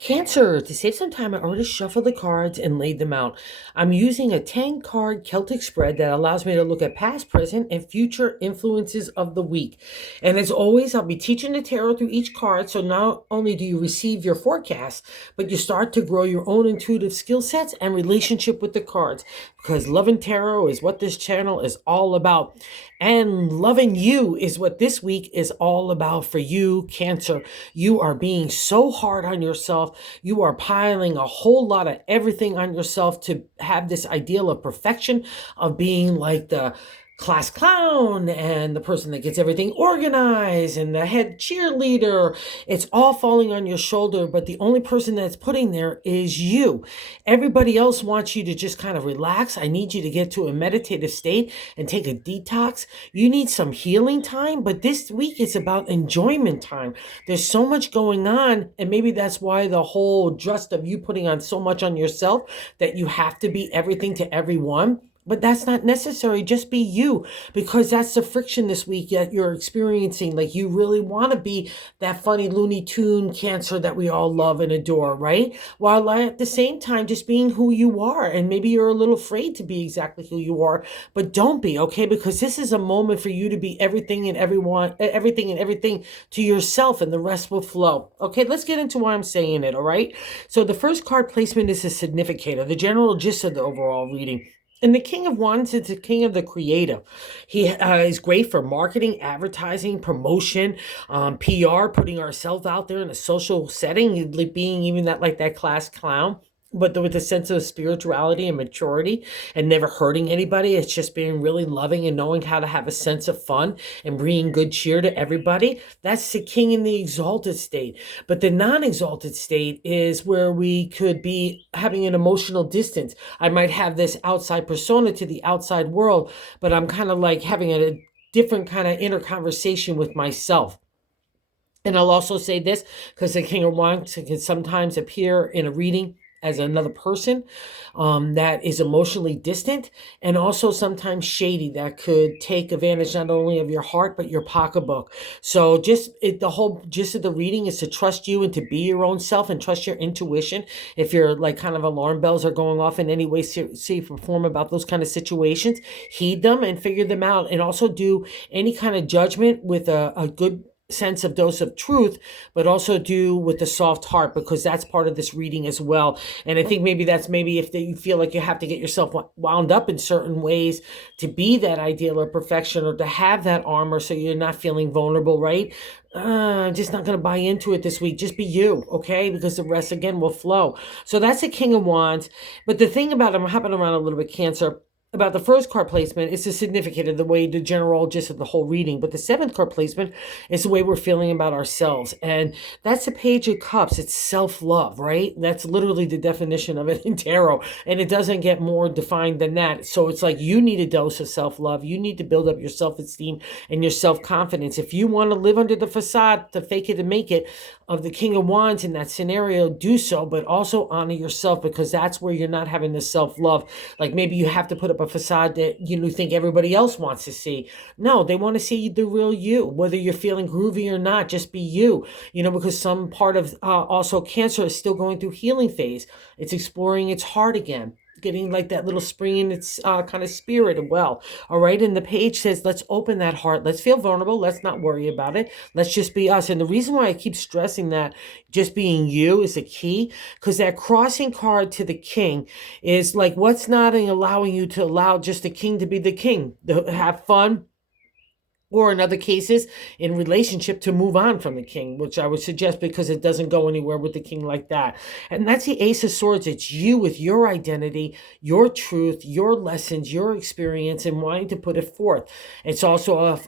Cancer, to save some time, I already shuffled the cards and laid them out. I'm using a 10 card Celtic spread that allows me to look at past, present, and future influences of the week. And as always, I'll be teaching the tarot through each card. So not only do you receive your forecast, but you start to grow your own intuitive skill sets and relationship with the cards. Because loving tarot is what this channel is all about. And loving you is what this week is all about for you, Cancer. You are being so hard on yourself. You are piling a whole lot of everything on yourself to have this ideal of perfection, of being like the class clown and the person that gets everything organized and the head cheerleader. It's all falling on your shoulder, but the only person that's putting there is you. Everybody else wants you to just kind of relax. I need you to get to a meditative state and take a detox. You need some healing time, but this week is about enjoyment time. There's so much going on, and maybe that's why the whole just of you putting on so much on yourself that you have to be everything to everyone. But that's not necessary. Just be you, because that's the friction this week that you're experiencing. Like, you really want to be that funny Looney Tune Cancer that we all love and adore, right? While at the same time just being who you are. And maybe you're a little afraid to be exactly who you are, but don't be, okay? Because this is a moment for you to be everything and everything to yourself, and the rest will flow. Okay, let's get into why I'm saying it, all right? So the first card placement is a significator, the general gist of the overall reading. And the King of Wands is the king of the creative. He is great for marketing, advertising, promotion, PR, putting ourselves out there in a social setting, being even that class clown, but with a sense of spirituality and maturity and never hurting anybody. It's just being really loving and knowing how to have a sense of fun and bringing good cheer to everybody. That's the king in the exalted state. But the non-exalted state is where we could be having an emotional distance. I might have this outside persona to the outside world, but I'm kind of like having a different kind of inner conversation with myself. And I'll also say this, because the King of Wands can sometimes appear in a reading as another person that is emotionally distant, and also sometimes shady, that could take advantage not only of your heart but your pocketbook. So the whole gist of the reading is to trust you and to be your own self and trust your intuition. If you're like kind of alarm bells are going off in any way, shape, or form about those kind of situations, heed them and figure them out, and also do any kind of judgment with a good sense of dose of truth, but also do with the soft heart, because that's part of this reading as well. And I think maybe if you feel like you have to get yourself wound up in certain ways to be that ideal of perfection, or to have that armor so you're not feeling vulnerable, right? I'm just not going to buy into it this week. Just be you, okay? Because the rest, again, will flow. So that's the King of Wands. But the thing about, I'm hopping around a little bit, Cancer, about the first card placement, it's the significant, the way the general gist of the whole reading. But the seventh card placement is the way we're feeling about ourselves. And that's the Page of Cups. It's self-love, right? That's literally the definition of it in tarot. And it doesn't get more defined than that. So it's like you need a dose of self-love. You need to build up your self-esteem and your self-confidence. If you want to live under the facade, to fake it and make it, of the King of Wands in that scenario, do so, but also honor yourself, because that's where you're not having the self-love. Like, maybe you have to put up a facade that you think everybody else wants to see. No, they want to see the real you, whether you're feeling groovy or not. Just be you, because some part of also Cancer is still going through healing phase. It's exploring its heart again, getting like that little spring in its kind of spirit as well. All right. And the page says, let's open that heart. Let's feel vulnerable. Let's not worry about it. Let's just be us. And the reason why I keep stressing that just being you is the key, because that crossing card to the king is like, what's not allowing you to allow just the king to be the king, to have fun, or in other cases, in relationship, to move on from the king, which I would suggest, because it doesn't go anywhere with the king like that. And that's the Ace of Swords. It's you with your identity, your truth, your lessons, your experience, and wanting to put it forth. It's also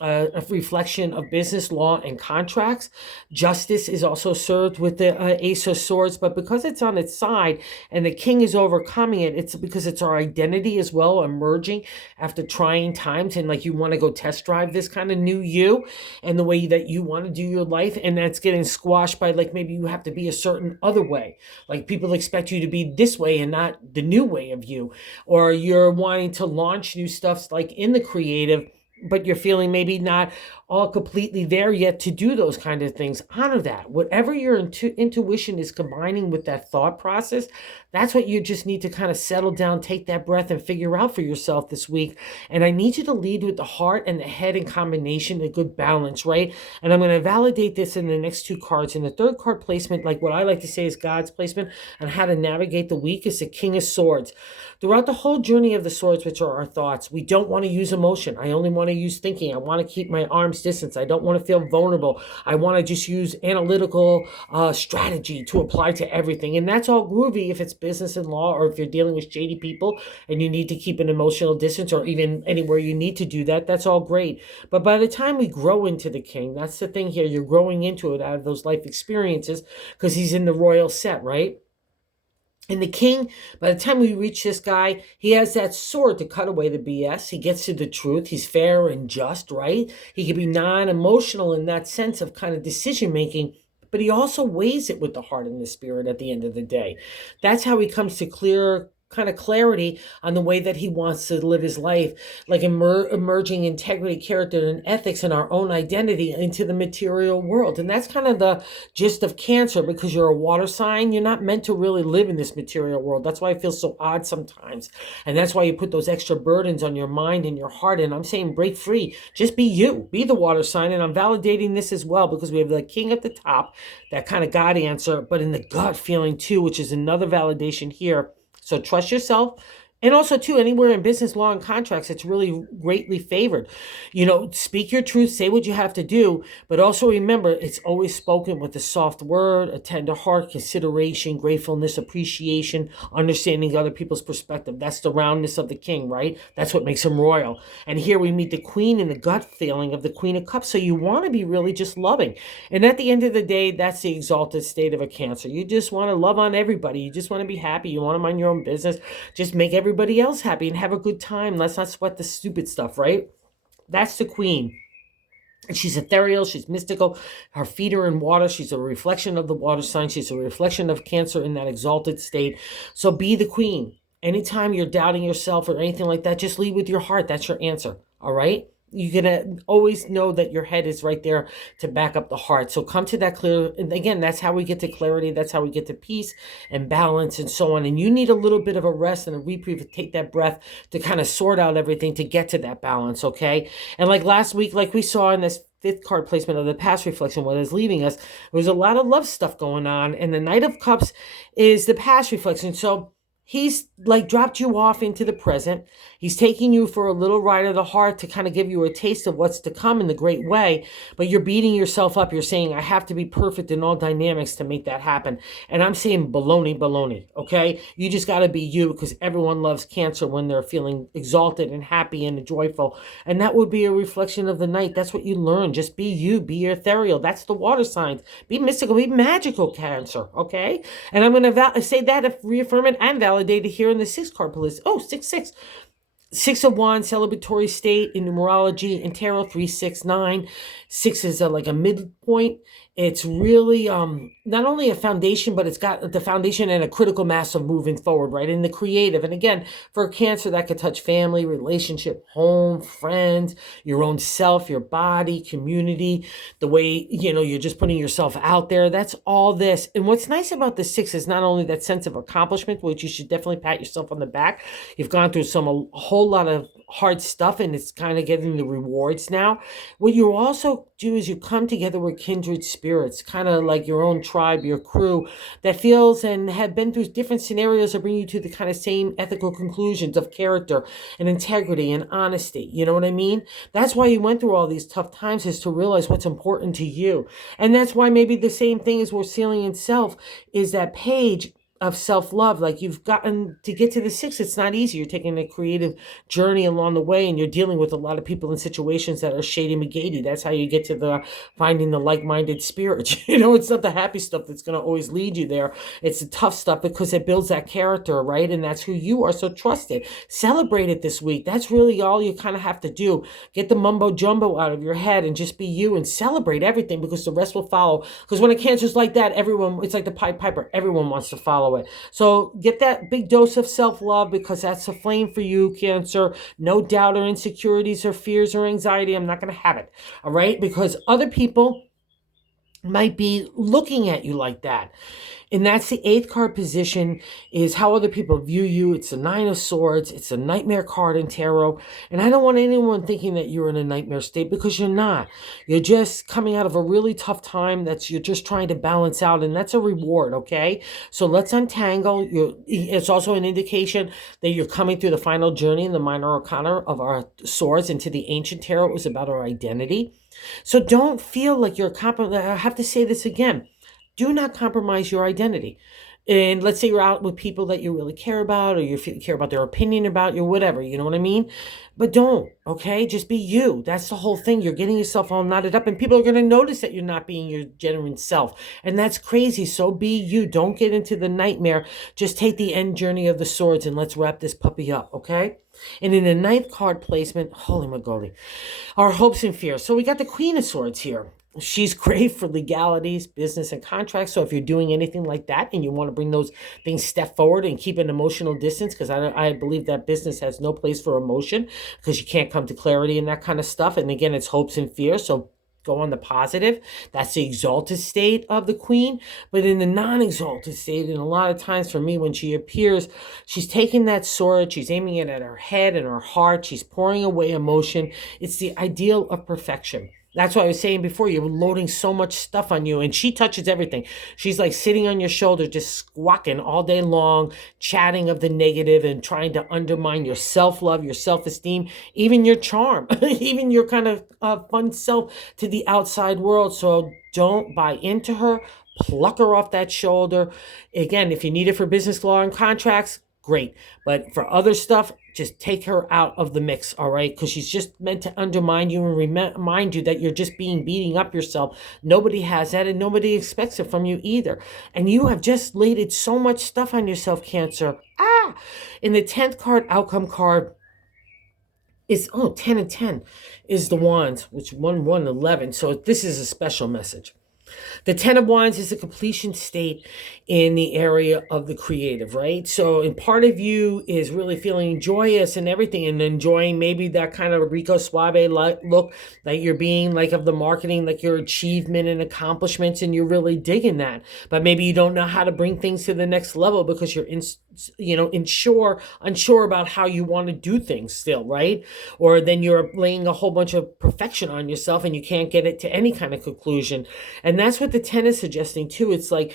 a reflection of business law and contracts. Justice is also served with the Ace of Swords, but because it's on its side and the king is overcoming it, it's because it's our identity as well, emerging after trying times, and like you want to go test drive this kind of new you and the way that you want to do your life, and that's getting squashed by like maybe you have to be a certain other way, like people expect you to be this way and not the new way of you, or you're wanting to launch new stuff like in the creative, but you're feeling maybe not all completely there yet to do those kind of things. Honor that. Whatever your intuition is combining with that thought process, that's what you just need to kind of settle down, take that breath, and figure out for yourself this week. And I need you to lead with the heart and the head in combination, a good balance, right? And I'm going to validate this in the next two cards. In the third card placement, like what I like to say is God's placement on how to navigate the week, is the King of Swords. Throughout the whole journey of the swords, which are our thoughts, we don't want to use emotion. I only want to use thinking. I want to keep my arms distance. I don't want to feel vulnerable. I want to just use analytical strategy to apply to everything. And that's all groovy if it's business and law, or if you're dealing with shady people and you need to keep an emotional distance, or even anywhere you need to do that. That's all great. But by the time we grow into the king, that's the thing here. You're growing into it out of those life experiences, because he's in the royal set, right? And the king, by the time we reach this guy, he has that sword to cut away the BS. He gets to the truth. He's fair and just, right? He can be non-emotional in that sense of kind of decision making, but he also weighs it with the heart and the spirit at the end of the day. That's how he comes to clear kind of clarity on the way that he wants to live his life, like emerging integrity, character, and ethics and our own identity into the material world. And that's kind of the gist of Cancer, because you're a water sign. You're not meant to really live in this material world. That's why it feels so odd sometimes. And that's why you put those extra burdens on your mind and your heart. And I'm saying break free. Just be you. Be the water sign. And I'm validating this as well, because we have the king at the top, that kind of God answer, but in the gut feeling too, which is another validation here. So trust yourself. And also, too, anywhere in business, law, and contracts, it's really greatly favored. Speak your truth, say what you have to do, but also remember, it's always spoken with a soft word, a tender heart, consideration, gratefulness, appreciation, understanding other people's perspective. That's the roundness of the king, right? That's what makes him royal. And here we meet the queen in the gut feeling of the Queen of Cups. So you want to be really just loving. And at the end of the day, that's the exalted state of a Cancer. You just want to love on everybody. You just want to be happy. You want to mind your own business. Just make everybody else happy and have a good time. Let's not sweat the stupid stuff, right? That's the queen. And she's ethereal, she's mystical. Her feet are in water. She's a reflection of the water sign. She's a reflection of Cancer in that exalted state. So be the queen. Anytime you're doubting yourself or anything like that, just lead with your heart. That's your answer, all right? You're going to always know that your head is right there to back up the heart. So come to that clear. And again, that's how we get to clarity. That's how we get to peace and balance and so on. And you need a little bit of a rest and a reprieve to take that breath to kind of sort out everything to get to that balance, okay? And like last week, like we saw in this fifth card placement of the past reflection, what is leaving us, there was a lot of love stuff going on. And the Knight of Cups is the past reflection. So he's like dropped you off into the present. He's taking you for a little ride of the heart to kind of give you a taste of what's to come in the great way. But you're beating yourself up. You're saying, I have to be perfect in all dynamics to make that happen. And I'm saying baloney, okay? You just got to be you, because everyone loves Cancer when they're feeling exalted and happy and joyful. And that would be a reflection of the night. That's what you learn. Just be you. Be your ethereal. That's the water signs. Be mystical. Be magical, Cancer, okay? And I'm going to say that, reaffirm it, and validate it here in the sixth card list. Oh, 6-6. Six of Wands, celebratory state in numerology and tarot, 3, 6, 9. 6 is like a midpoint. It's really not only a foundation, but it's got the foundation and a critical mass of moving forward, right? In the creative. And again, for Cancer, that could touch family, relationship, home, friends, your own self, your body, community, the way, you're just putting yourself out there. That's all this. And what's nice about the 6 is not only that sense of accomplishment, which you should definitely pat yourself on the back. You've gone through a whole lot of hard stuff, and it's kind of getting the rewards now. What you also do is you come together with kindred spirits, kind of like your own tribe, your crew, that feels and have been through different scenarios that bring you to the kind of same ethical conclusions of character and integrity and honesty. You know what I mean? That's why you went through all these tough times, is to realize what's important to you. And that's why maybe the same thing as we're sealing in self is that page of self-love. Like, you've gotten to get to the 6. It's not easy. You're taking a creative journey along the way, and you're dealing with a lot of people in situations that are shady McGady. That's how you get to the finding the like-minded spirit. It's not the happy stuff that's going to always lead you there. It's the tough stuff, because it builds that character, right? And that's who you are. So trust it. Celebrate it this week. That's really all you kind of have to do. Get the mumbo jumbo out of your head and just be you and celebrate everything, because the rest will follow. Because when a Cancer's like that, it's like the Pied Piper. Everyone wants to follow follow it. So get that big dose of self-love, because that's a flame for you, Cancer. No doubt or insecurities or fears or anxiety. I'm not going to have it. All right. Because other people might be looking at you like that. And that's the eighth card position, is how other people view you. It's a Nine of Swords. It's a nightmare card in tarot. And I don't want anyone thinking that you're in a nightmare state, because you're not. You're just coming out of a really tough time you're just trying to balance out. And that's a reward, okay? So let's untangle. It's also an indication that you're coming through the final journey in the minor arcana of our swords into the ancient tarot. It was about our identity. So don't feel like you're I have to say this again. Do not compromise your identity. And let's say you're out with people that you really care about, or you care about their opinion about you, whatever, you know what I mean? But don't, okay? Just be you. That's the whole thing. You're getting yourself all knotted up, and people are going to notice that you're not being your genuine self. And that's crazy. So be you. Don't get into the nightmare. Just take the end journey of the swords, and let's wrap this puppy up, okay? And in the ninth card placement, holy moly, our hopes and fears. So we got the Queen of Swords here. She's great for legalities, business, and contracts. So if you're doing anything like that and you want to bring those things step forward and keep an emotional distance, because I believe that business has no place for emotion, because you can't come to clarity and that kind of stuff. And again, it's hopes and fears. So go on the positive. That's the exalted state of the Queen. But in the non-exalted state, and a lot of times for me, when she appears, she's taking that sword, she's aiming it at her head and her heart, she's pouring away emotion. It's the ideal of perfection. That's what I was saying before. You're loading so much stuff on you, and she touches everything. She's like sitting on your shoulder, just squawking all day long, chatting of the negative and trying to undermine your self-love, your self-esteem, even your charm, even your kind of fun self to the outside world. So don't buy into her. Pluck her off that shoulder. Again, if you need it for business law and contracts, great. But for other stuff, just take her out of the mix, all right? Because she's just meant to undermine you and remind you that you're just beating up yourself. Nobody has that, and nobody expects it from you either. And you have just laded so much stuff on yourself, Cancer. In the 10th card, outcome card, is 10 and 10 is the Wands, which 1, 1, 11. So this is a special message. The Ten of Wands is a completion state in the area of the creative, right? So, and part of you is really feeling joyous and everything, and enjoying maybe that kind of Rico Suave look that you're being like of the marketing, like your achievement and accomplishments, and you're really digging that. But maybe you don't know how to bring things to the next level because you're unsure about how you want to do things still, right? Or then you're laying a whole bunch of perfection on yourself and you can't get it to any kind of conclusion. And that's what the 10 is suggesting too. It's like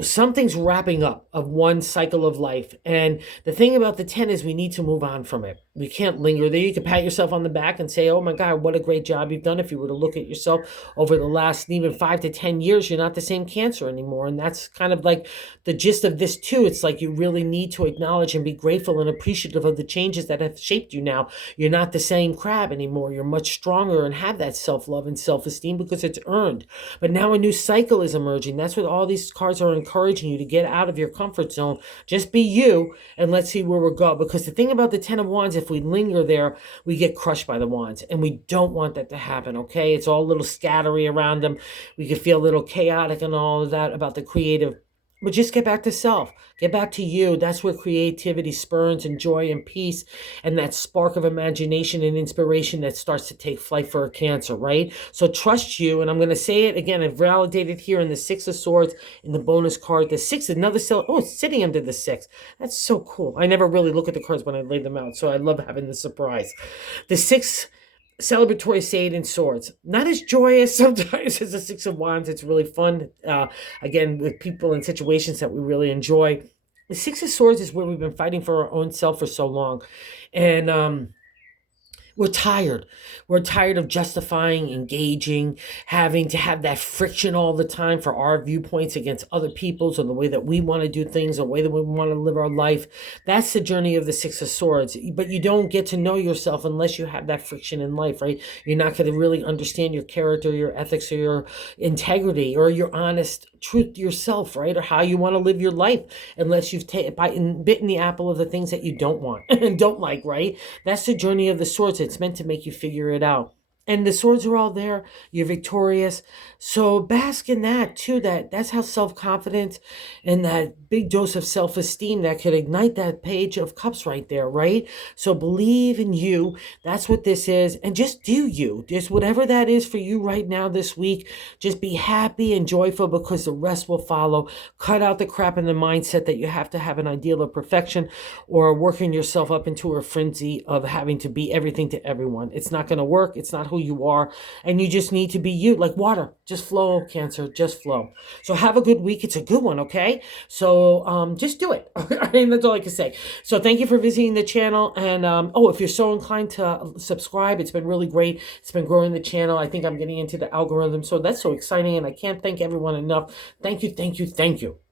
something's wrapping up of one cycle of life. And the thing about the 10 is we need to move on from it. We can't linger there. You can pat yourself on the back and say, oh my God, what a great job you've done. If you were to look at yourself over the last even 5 to 10 years, you're not the same Cancer anymore. And that's kind of like the gist of this too. It's like you really need to acknowledge and be grateful and appreciative of the changes that have shaped you now. You're not the same crab anymore. You're much stronger and have that self-love and self-esteem because it's earned. But now a new cycle is emerging. That's what all these cards are encouraging you to get out of your comfort zone. Just be you, and let's see where we'll go. Because the thing about the 10 of Wands, if we linger there, we get crushed by the Wands, and we don't want that to happen, okay? It's all a little scattery around them. We can feel a little chaotic and all of that about the creative. But just get back to self. Get back to you. That's where creativity spurns and joy and peace and that spark of imagination and inspiration that starts to take flight for a Cancer, right? So trust you. And I'm going to say it again. I've validated here in the 6 of Swords in the bonus card. The 6, another cell. Oh, it's sitting under the 6. That's so cool. I never really look at the cards when I lay them out. So I love having the surprise. The 6 celebratory Sage in Swords. Not as joyous sometimes as the 6 of Wands. It's really fun. Again, with people in situations that we really enjoy. The 6 of Swords is where we've been fighting for our own self for so long. And we're tired. We're tired of justifying, engaging, having to have that friction all the time for our viewpoints against other people's, or the way that we want to do things, or the way that we want to live our life. That's the journey of the 6 of Swords. But you don't get to know yourself unless you have that friction in life, right? You're not going to really understand your character, your ethics, or your integrity, or your honest truth to yourself, right? Or how you want to live your life unless you've bitten the apple of the things that you don't want and don't like, right? That's the journey of the Swords. It's meant to make you figure it out. And the swords are all there. You're victorious. So bask in that too. That's how self-confidence and that big dose of self-esteem that could ignite that page of cups right there, right? So believe in you. That's what this is. And just do you. Just whatever that is for you right now this week. Just be happy and joyful because the rest will follow. Cut out the crap in the mindset that you have to have an ideal of perfection or working yourself up into a frenzy of having to be everything to everyone. It's not going to work. It's not who you are. And you just need to be you, like water. Just flow, Cancer. Just flow. So have a good week. It's a good one, okay? So just do it. And that's all I can say. So thank you for visiting the channel. And if you're so inclined to subscribe, it's been really great. It's been growing the channel. I think I'm getting into the algorithm. So that's so exciting. And I can't thank everyone enough. Thank you, thank you, thank you.